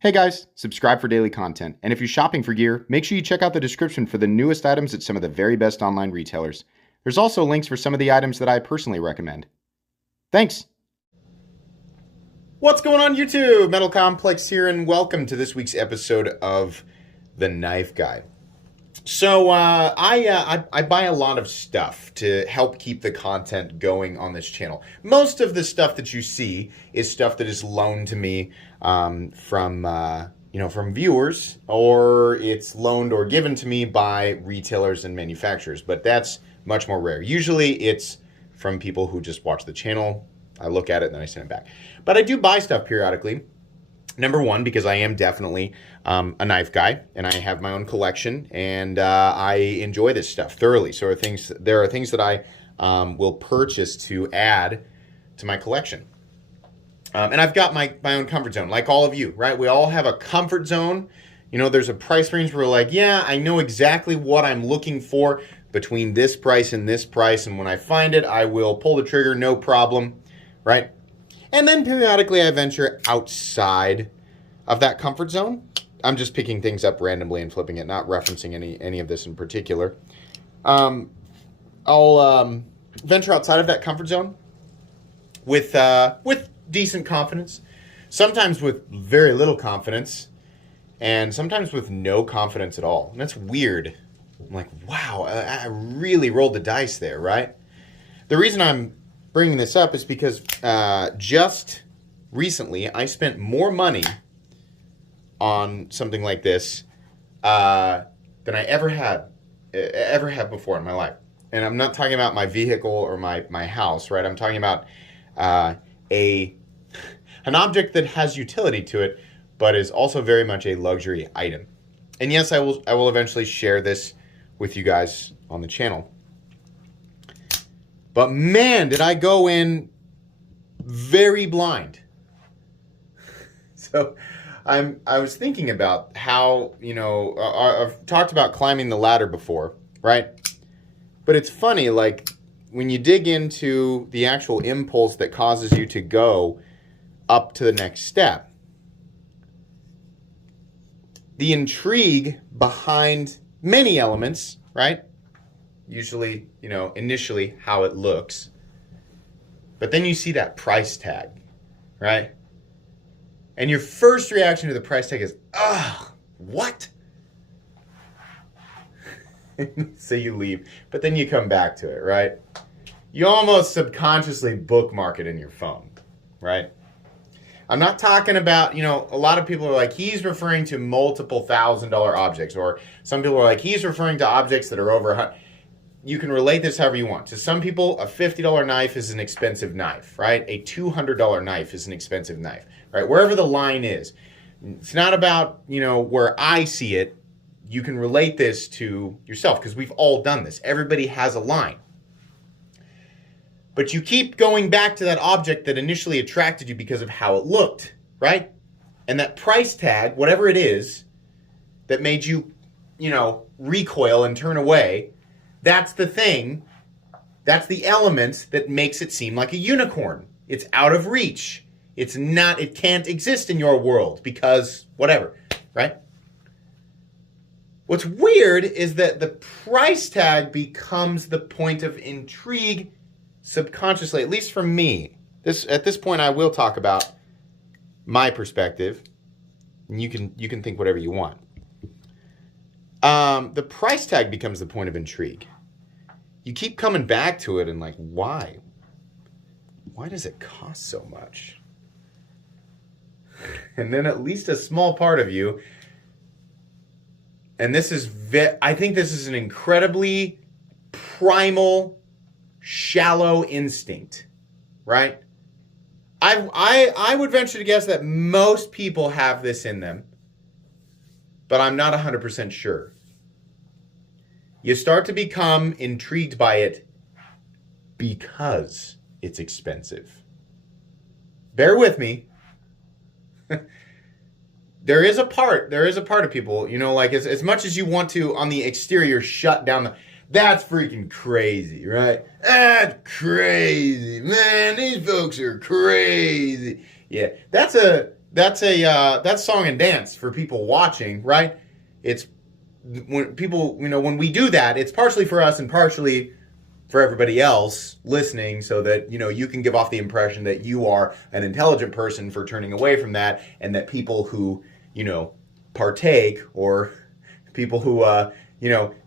Hey guys, subscribe for daily content. And if you're shopping for gear, make sure you check out the description for the newest items at some of the very best online retailers. There's also links for some of the items that I personally recommend. Thanks! What's going on YouTube? Metal Complex here, and welcome to this week's episode of The Knife Guy. So I buy a lot of stuff to help keep the content going on this channel. Most of the stuff that you see is stuff that is loaned to me from viewers, or it's loaned or given to me by retailers and manufacturers. But that's much more rare. Usually it's from people who just watch the channel. I look at it and then I send it back. But I do buy stuff periodically. Number one, because I am definitely a knife guy, and I have my own collection, and I enjoy this stuff thoroughly. So there are things that I will purchase to add to my collection. And I've got my own comfort zone, like all of you, right? We all have a comfort zone. You know, there's a price range where we're like, yeah, I know exactly what I'm looking for between this price, and when I find it, I will pull the trigger, no problem, right? And then periodically I venture outside of that comfort zone. I'm just picking things up randomly and flipping it, not referencing any of this in particular. I'll venture outside of that comfort zone with decent confidence, sometimes with very little confidence, and sometimes with no confidence at all. And that's weird. I'm like, wow, I really rolled the dice there, right? The reason I'm bringing this up is because just recently I spent more money on something like this than I ever had before in my life. And I'm not talking about my vehicle or my house, right? I'm talking about an object that has utility to it, but is also very much a luxury item. And yes, I will eventually share this with you guys on the channel. But man, did I go in very blind. So I was thinking about how, I've talked about climbing the ladder before, right? But it's funny, like when you dig into the actual impulse that causes you to go up to the next step, the intrigue behind many elements, right? Usually, initially how it looks. But then you see that price tag, right? And your first reaction to the price tag is, what? So you leave, but then you come back to it, right? You almost subconsciously bookmark it in your phone, right? I'm not talking about, a lot of people are like, he's referring to multiple $1,000 objects, or some people are like, he's referring to objects that are over $100. You can relate this however you want. To some people, a $50 knife is an expensive knife, right? A $200 knife is an expensive knife, right? Wherever the line is. It's not about, where I see it. You can relate this to yourself, because we've all done this. Everybody has a line. But you keep going back to that object that initially attracted you because of how it looked, right? And that price tag, whatever it is, that made you, recoil and turn away, that's the thing, that's the element that makes it seem like a unicorn. It's out of reach. It can't exist in your world because whatever, right? What's weird is that the price tag becomes the point of intrigue subconsciously, at least for me. At this point, I will talk about my perspective, and you can think whatever you want. The price tag becomes the point of intrigue. You keep coming back to it and like, why? Why does it cost so much? And then at least a small part of you, and I think this is an incredibly primal, shallow instinct, right? I would venture to guess that most people have this in them, but I'm not 100% sure. You start to become intrigued by it because it's expensive. Bear with me. There is a part of people, like as much as you want to on the exterior shut down that's freaking crazy, right? That's crazy. Man, these folks are crazy. Yeah, that's a that's song and dance for people watching, right? It's when people, when we do that, it's partially for us and partially for everybody else listening, so that you can give off the impression that you are an intelligent person for turning away from that, and that people who partake, or people who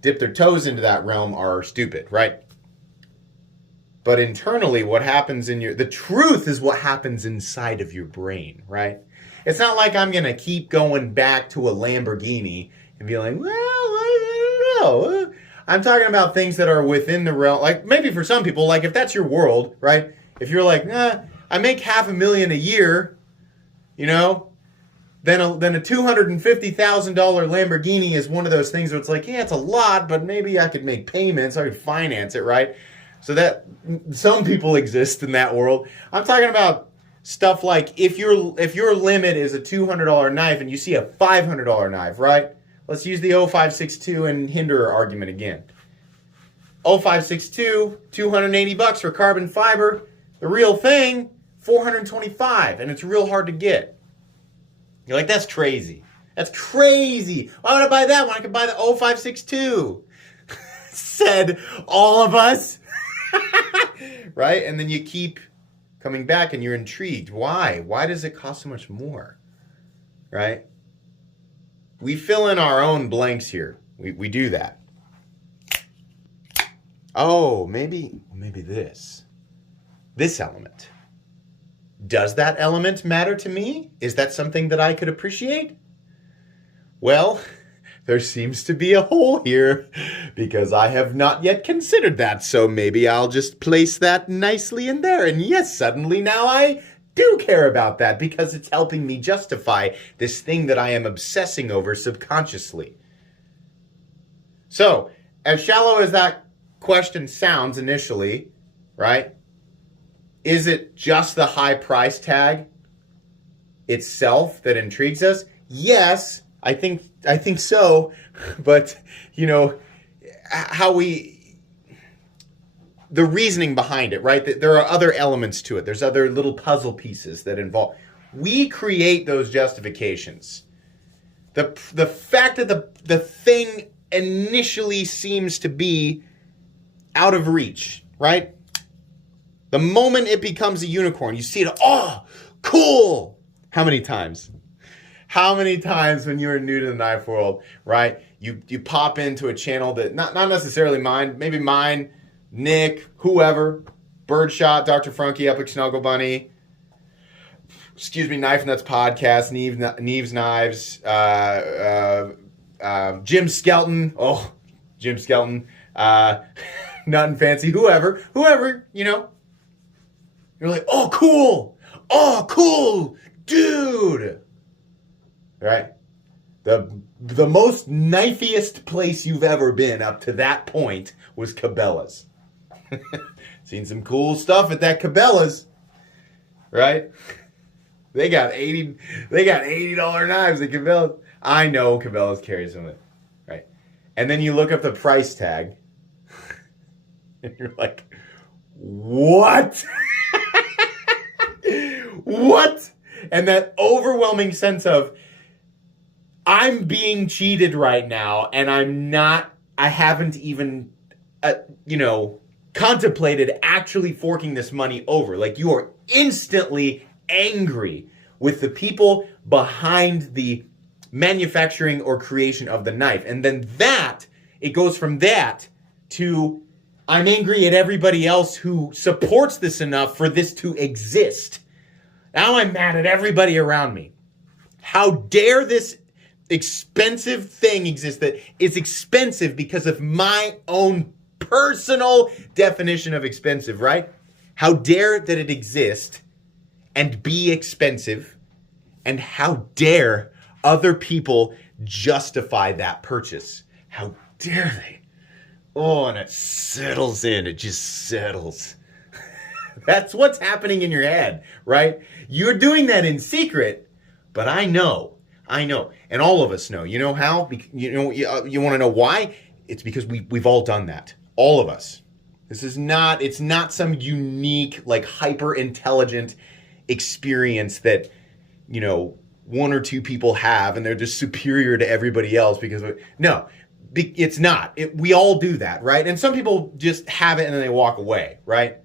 dip their toes into that realm, are stupid, right? But internally, what happens the truth is what happens inside of your brain, right? It's not like I'm going to keep going back to a Lamborghini and be like, well, I don't know. I'm talking about things that are within the realm. Like, maybe for some people, like if that's your world, right? If you're like, I make $500,000 a year, then a $250,000 Lamborghini is one of those things where it's like, yeah, it's a lot, but maybe I could make payments, I could finance it, right? So that some people exist in that world. I'm talking about stuff like if your limit is a $200 knife and you see a $500 knife, right? Let's use the 0562 and Hinder argument again. 0562, $280 for carbon fiber. The real thing, $425, and it's real hard to get. You're like, that's crazy. That's crazy. Why would I buy that when I could buy the 0562? Said all of us. Right? And then you keep coming back and you're intrigued. Why? Why does it cost so much more? Right? We fill in our own blanks here. We do that. Oh, maybe this element. Does that element matter to me? Is that something that I could appreciate? Well, there seems to be a hole here because I have not yet considered that. So maybe I'll just place that nicely in there. And yes, suddenly now I do care about that because it's helping me justify this thing that I am obsessing over subconsciously. So, as shallow as that question sounds initially, right? Is it just the high price tag itself that intrigues us? Yes, I think so. But, the reasoning behind it, right? There are other elements to it. There's other little puzzle pieces that involve. We create those justifications. The fact that the thing initially seems to be out of reach, right? The moment it becomes a unicorn, you see it, oh, cool. How many times? How many times when you're new to the knife world, right? You pop into a channel that, not necessarily mine, maybe mine, Nick, whoever, Birdshot, Dr. Frunky, Epic Snuggle Bunny, Knife Nuts Podcast, Neve's Knives, Jim Skelton, Jim Skelton, Nothing Fancy, whoever, You're like, oh, cool, dude. Right? The most knifiest place you've ever been up to that point was Cabela's. Seen some cool stuff at that Cabela's, right? They got $80 knives at Cabela's. I know Cabela's carries them, right? And then you look up the price tag, and you're like, what? What? And that overwhelming sense of, I'm being cheated right now, and I haven't even, contemplated actually forking this money over. Like, you are instantly angry with the people behind the manufacturing or creation of the knife. And then it goes from that to, I'm angry at everybody else who supports this enough for this to exist. Now I'm mad at everybody around me. How dare this expensive thing exist that is expensive because of my own personal definition of expensive, right? How dare that it exist and be expensive, and how dare other people justify that purchase? How dare they? Oh, and it settles in. It just settles. That's what's happening in your head, right? You're doing that in secret, but I know, and all of us know. You know how? You want to know why? It's because we've all done that. All of us. It's not some unique, like, hyper intelligent experience that one or two people have, and they're just superior to everybody else because no, it's not. We all do that, right? And some people just have it and then they walk away, right?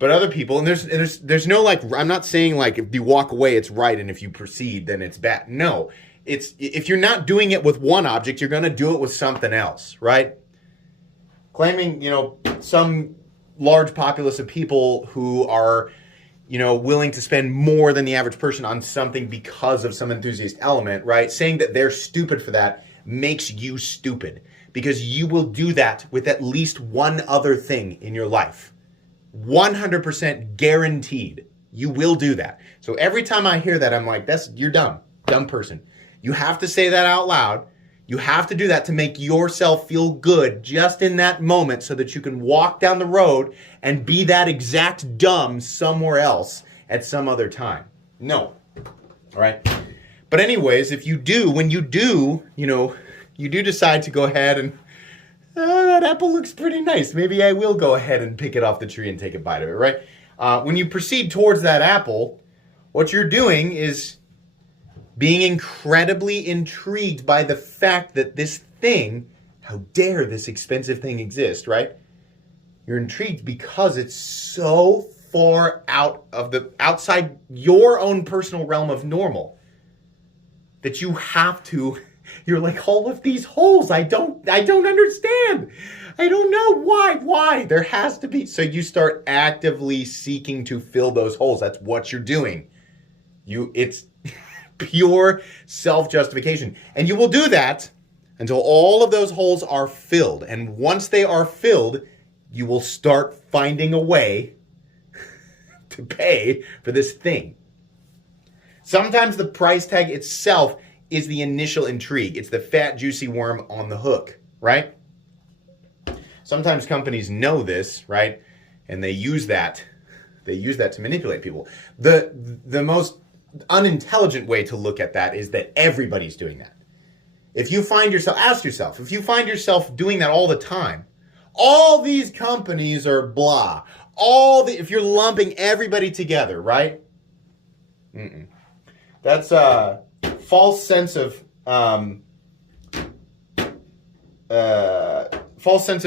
But other people, and there's no like, I'm not saying like if you walk away it's right and if you proceed then it's bad. No, it's if you're not doing it with one object, you're going to do it with something else, right? Claiming, some large populace of people who are, willing to spend more than the average person on something because of some enthusiast element, right? Saying that they're stupid for that makes you stupid because you will do that with at least one other thing in your life. 100% guaranteed. You will do that. So every time I hear that, I'm like, you're dumb person. You have to say that out loud. You have to do that to make yourself feel good just in that moment so that you can walk down the road and be that exact dumb somewhere else at some other time. No. All right. But anyways, when you do decide to go ahead and, that apple looks pretty nice. Maybe I will go ahead and pick it off the tree and take a bite of it, right? When you proceed towards that apple, what you're doing is being incredibly intrigued by the fact that this thing, how dare this expensive thing exist, right? You're intrigued because it's so far outside your own personal realm of normal that you're like, all of these holes, I don't understand. I don't know why. There has to be. So you start actively seeking to fill those holes. That's what you're doing. It's pure self-justification. And you will do that until all of those holes are filled. And once they are filled, you will start finding a way to pay for this thing. Sometimes the price tag itself is the initial intrigue. It's the fat, juicy worm on the hook, right? Sometimes companies know this, right? And they use that to manipulate people. The most unintelligent way to look at that is that everybody's doing that. Ask yourself, if you find yourself doing that all the time, all these companies are blah. If you're lumping everybody together, right? That's a false sense of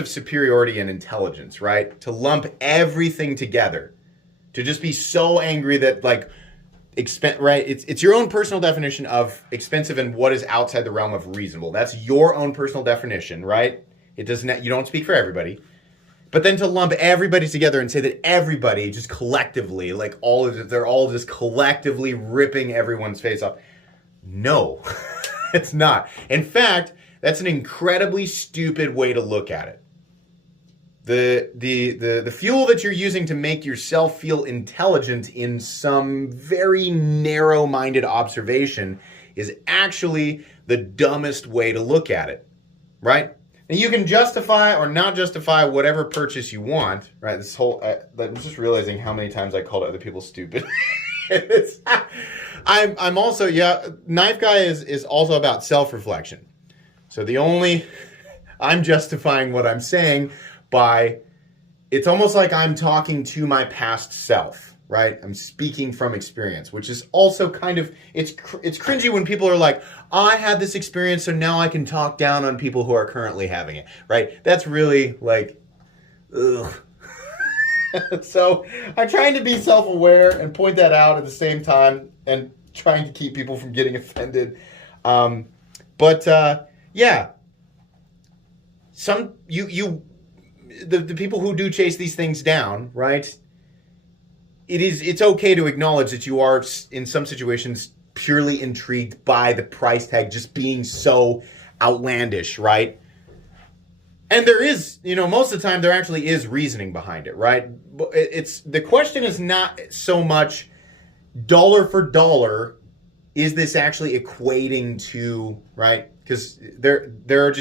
superiority and intelligence, right? To lump everything together, to just be so angry that right? It's your own personal definition of expensive and what is outside the realm of reasonable. That's your own personal definition, right? You don't speak for everybody. But then to lump everybody together and say that everybody just collectively, they're all just collectively ripping everyone's face off. No, it's not. In fact, that's an incredibly stupid way to look at it. The fuel that you're using to make yourself feel intelligent in some very narrow-minded observation is actually the dumbest way to look at it, right? And you can justify or not justify whatever purchase you want, right? I'm just realizing how many times I called other people stupid. I'm also, Knife Guy is also about self-reflection. So I'm justifying what I'm saying it's almost like I'm talking to my past self, right? I'm speaking from experience, which is also kind of, it's cringy when people are like, I had this experience, so now I can talk down on people who are currently having it, right? That's really like, ugh. So I'm trying to be self-aware and point that out at the same time and trying to keep people from getting offended. The people who do chase these things down, right? It's okay to acknowledge that you are in some situations purely intrigued by the price tag just being so outlandish, right? And there is, most of the time there actually is reasoning behind it, right? The question is not so much dollar for dollar, is this actually equating to, right? Because there's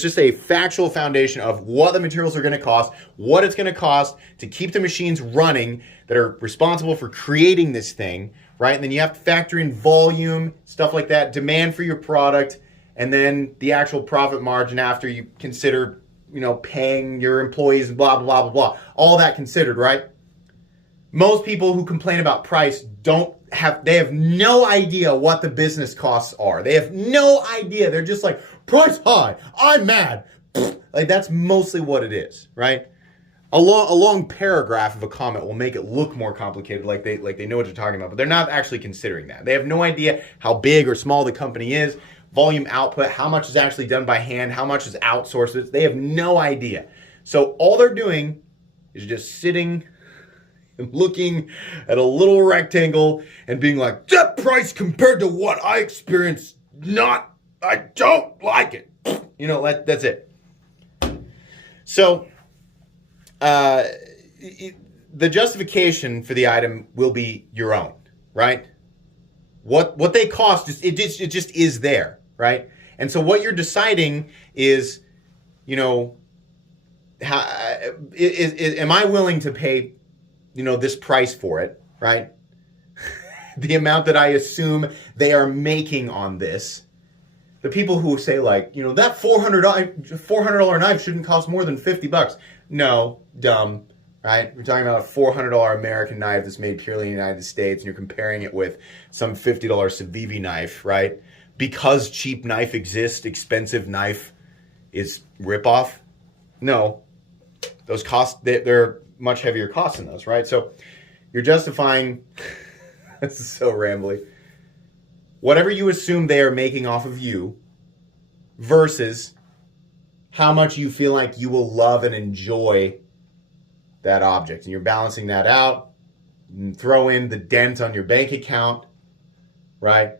just a factual foundation of what the materials are going to cost, what it's going to cost to keep the machines running that are responsible for creating this thing, right? And then you have to factor in volume, stuff like that, demand for your product, and then the actual profit margin after you consider, paying your employees and blah, blah, blah, blah, blah. All that considered, right? Most people who complain about price don't have no idea what the business costs are. They have no idea. They're just like, price high, I'm mad. Like, that's mostly what it is, right? A long paragraph of a comment will make it look more complicated, like they know what they're talking about, but they're not actually considering that. They have no idea how big or small the company is, volume output, how much is actually done by hand, how much is outsourced. They have no idea. So all they're doing is just sitting and looking at a little rectangle and being like, that price compared to what I experienced, I don't like it. You know, that's it. So the justification for the item will be your own, right? What they cost, it just is there, right? And so what you're deciding is, you know, am I willing to pay, you know, this price for it, right? The amount that I assume they are making on this. The people who say, like, you know, that $400 knife shouldn't cost more than $50. No, dumb, right? We're talking about a $400 American knife that's made purely in the United States, and you're comparing it with some $50 Civivi knife, right? Because cheap knife exists, expensive knife is ripoff. No, those costs, they're much heavier costs than those, right? So you're justifying, this is so rambly, whatever you assume they are making off of you versus how much you feel like you will love and enjoy that object. And you're balancing that out. And throw in the dent on your bank account, right?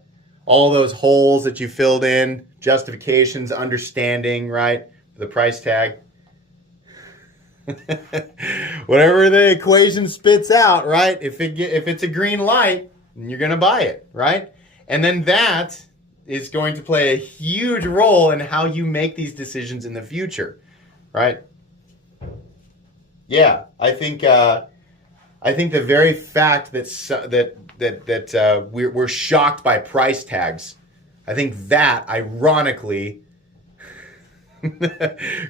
All those holes that you filled in, justifications, understanding, right? For the price tag. Whatever the equation spits out, right? If it's a green light, you're going to buy it, right? And then that is going to play a huge role in how you make these decisions in the future, right? Yeah, I think the very fact that we're shocked by price tags, I think that ironically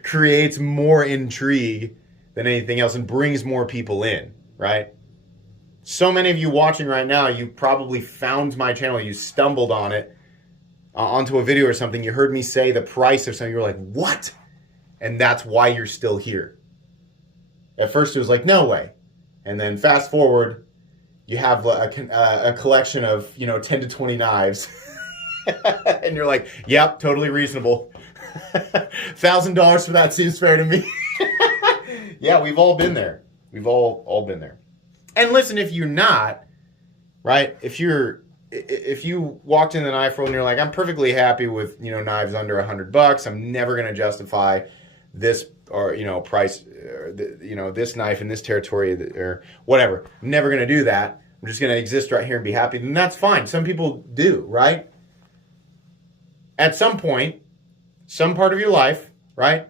creates more intrigue than anything else and brings more people in, right? So many of you watching right now, you probably found my channel, you stumbled on it, onto a video or something, you heard me say the price of something, you were like, what? And that's why you're still here. At first it was like, no way. And then fast forward, you have a collection of, you know, 10 to 20 knives. And you're like, yep, totally reasonable. $1,000 for that seems fair to me. Yeah, we've all been there. We've all been there. And listen, if you're not, right, if you walked in the knife world and you're like, I'm perfectly happy with, you know, knives under $100, I'm never going to justify this or, you know, price, you know, this knife in this territory or whatever. I'm never going to do that. I'm just going to exist right here and be happy. And that's fine. Some people do, right? At some point, some part of your life, right?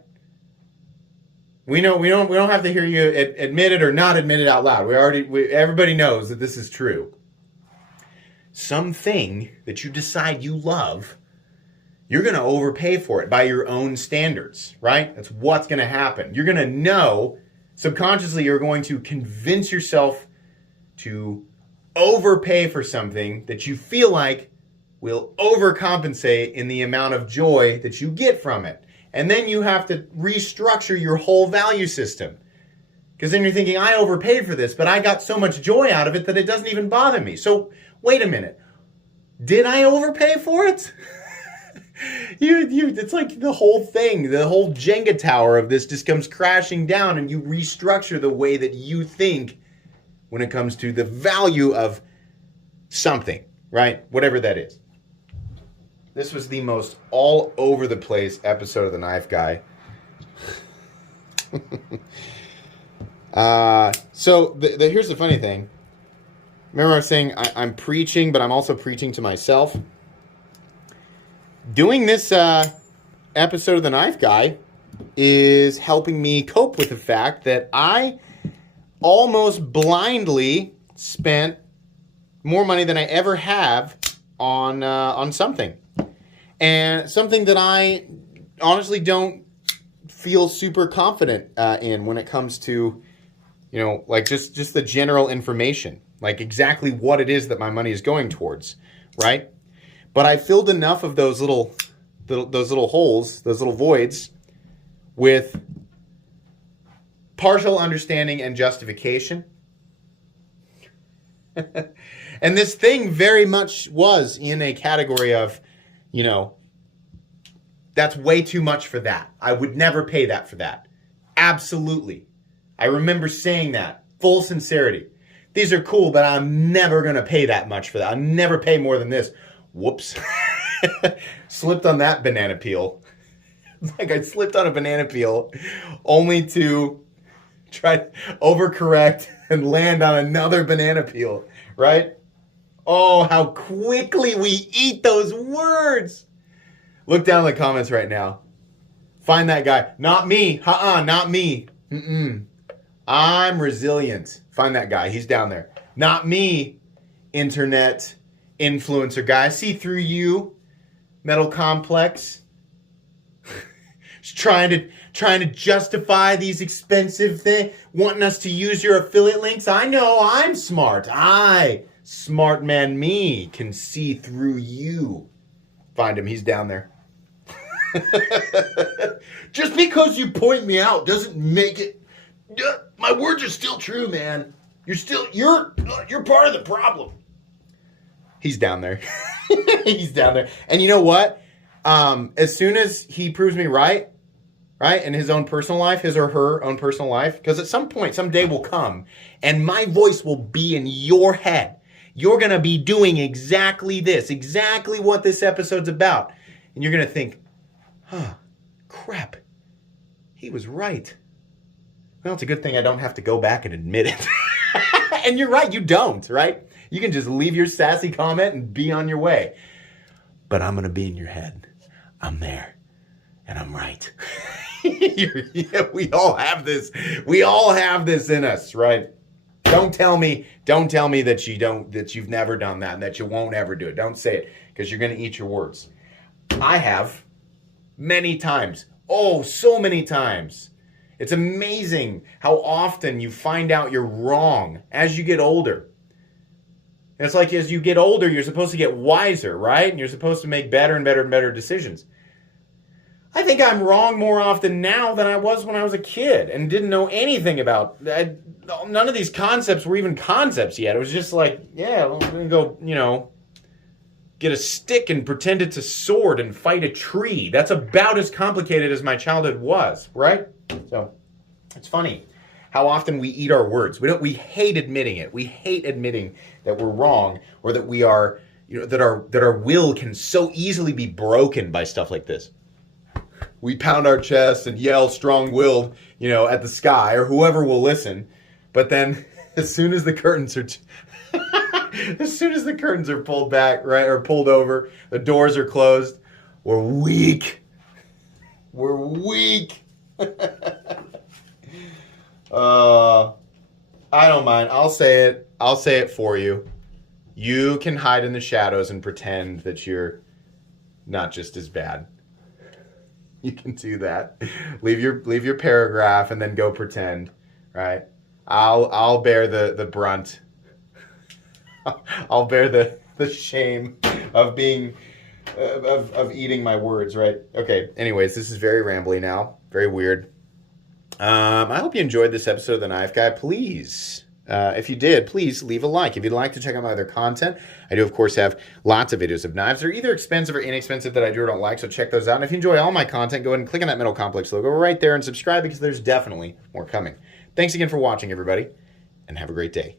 We don't have to hear you admit it or not admit it out loud. Everybody knows that this is true. Something that you decide you love, you're going to overpay for it by your own standards, right? That's what's going to happen. You're going to know, subconsciously, you're going to convince yourself to overpay for something that you feel like will overcompensate in the amount of joy that you get from it. And then you have to restructure your whole value system. Because then you're thinking, I overpaid for this, but I got so much joy out of it that it doesn't even bother me. So, wait a minute. Did I overpay for it? It's like the whole thing, the whole Jenga tower of this just comes crashing down, and you restructure the way that you think when it comes to the value of something, right? Whatever that is. This was the most all over the place episode of The Knife Guy. Here's the funny thing. Remember I was saying I'm preaching, but I'm also preaching to myself. Doing this episode of The Knife Guy is helping me cope with the fact that I almost blindly spent more money than I ever have on something. And something that I honestly don't feel super confident in when it comes to, you know, like just the general information, like exactly what it is that my money is going towards, right? But I filled enough of those little holes, those little voids, with partial understanding and justification. And this thing very much was in a category of, that's way too much for that. I would never pay that for that. Absolutely. I remember saying that, full sincerity. These are cool, but I'm never going to pay that much for that. I'll never pay more than this. Whoops. Slipped on that banana peel. Like I slipped on a banana peel only to try to overcorrect and land on another banana peel, right? Oh, how quickly we eat those words. Look down in the comments right now. Find that guy. Not me. Not me. I'm resilient. Find that guy. He's down there. Not me, internet influencer guy. I see through you, Metal Complex. Just trying to justify these expensive things, wanting us to use your affiliate links. I know I'm smart. Smart man me, can see through you. Find him. He's down there. Just because you point me out doesn't make it. My words are still true, man. You're part of the problem. He's down there. He's down there. And you know what? As soon as he proves me right, in his own personal life, his or her own personal life, because at some point, some day will come, and my voice will be in your head. You're going to be doing exactly this, exactly what this episode's about. And you're going to think, crap, he was right. Well, it's a good thing I don't have to go back and admit it. And you're right, you don't, right? You can just leave your sassy comment and be on your way. But I'm going to be in your head. I'm there. And I'm right. Yeah, we all have this. We all have this in us, right? Don't tell me that you've never done that and that you won't ever do it. Don't say it, because you're going to eat your words. I have many times. Oh, so many times. It's amazing how often you find out you're wrong as you get older. And it's like as you get older, you're supposed to get wiser, right? And you're supposed to make better and better and better decisions. I think I'm wrong more often now than I was when I was a kid and didn't know anything about. None of these concepts were even concepts yet. It was just like, yeah, we're going to go, get a stick and pretend it's a sword and fight a tree. That's about as complicated as my childhood was, right? So it's funny how often we eat our words. We hate admitting it. We hate admitting that we're wrong, or that we are, that our will can so easily be broken by stuff like this. We pound our chests and yell strong-willed, at the sky or whoever will listen. But then as soon as the curtains are pulled back, right, or pulled over, the doors are closed, we're weak. We're weak. I don't mind. I'll say it. I'll say it for you. You can hide in the shadows and pretend that you're not just as bad. You can do that. Leave your paragraph and then go pretend, right? I'll bear the brunt. I'll bear the shame of being of eating my words, right? Okay. Anyways, this is very rambly now, very weird. I hope you enjoyed this episode of The Knife Guy. Please, if you did, please leave a like. If you'd like to check out my other content, I do, of course, have lots of videos of knives. They're either expensive or inexpensive that I do or don't like, so check those out. And if you enjoy all my content, go ahead and click on that Metal Complex logo right there and subscribe, because there's definitely more coming. Thanks again for watching, everybody, and have a great day.